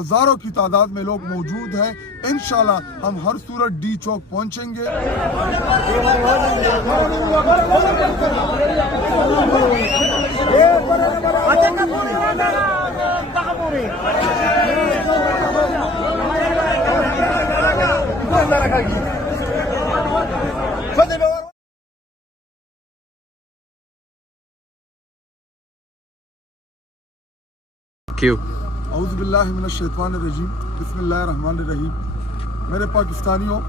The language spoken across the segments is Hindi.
हजारों की तादाद में लोग मौजूद हैं। इंशाल्लाह हम हर सूरत डी चौक पहुंचेंगे। औज़ुबिल्लाहिमिनश्शैतानिर्रजीम, बिस्मिल्लाहिर्रहमानिर्रहीम। मेरे पाकिस्तानियों,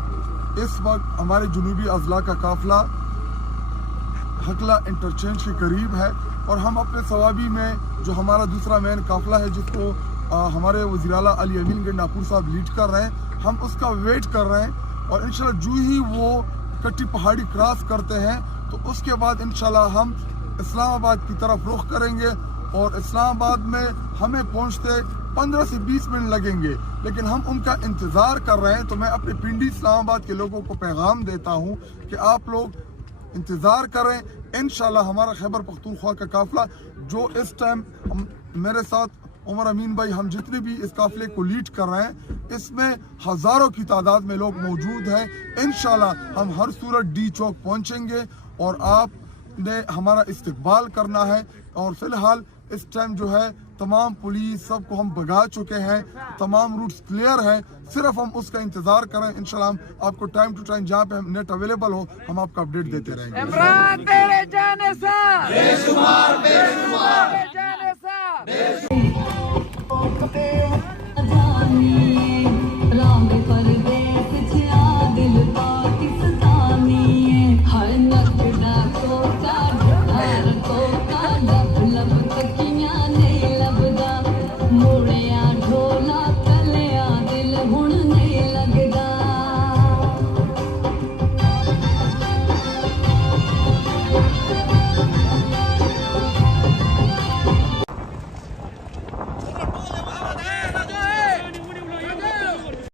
इस वक्त हमारे जुनूबी अज़ला का काफ़िला हकला इंटरचेंज के करीब है और हम अपने सवाबी में जो हमारा दूसरा मेन काफ़िला है जिसको हमारे वज़ीर आला अली अमीन गंडापुर साहब लीड कर रहे हैं, हम उसका वेट कर रहे हैं। और इंशाल्लाह जो ही वो कट्टी पहाड़ी क्रॉस करते हैं तो उसके बाद इंशाल्लाह हम इस्लामाबाद की तरफ रुख करेंगे और इस्लामाबाद में हमें पहुंचते 15 से 20 मिनट लगेंगे, लेकिन हम उनका इंतज़ार कर रहे हैं। तो मैं अपने पिंडी इस्लामाबाद के लोगों को पैगाम देता हूं कि आप लोग इंतज़ार करें। इंशाल्लाह हमारा खैबर पख्तूनख्वा का काफ़िला जो इस टाइम मेरे साथ उमर अमीन भाई, हम जितने भी इस काफ़िले को लीड कर रहे हैं, इसमें हज़ारों की तादाद में लोग मौजूद हैं। इंशाल्लाह हम हर सूरत डी चौक पहुंचेंगे और आपने हमारा इस्तकबाल करना है। और फिलहाल इस टाइम जो है तमाम पुलिस सबको हम भगा चुके हैं, तमाम रूट्स क्लियर है, सिर्फ हम उसका इंतजार करें। इंशाल्लाह हम आपको टाइम टू टाइम जहाँ पे नेट अवेलेबल हो हम आपको अपडेट देते रहेंगे। इमरान तेरे जाने सा बेशुमार हर नकदा को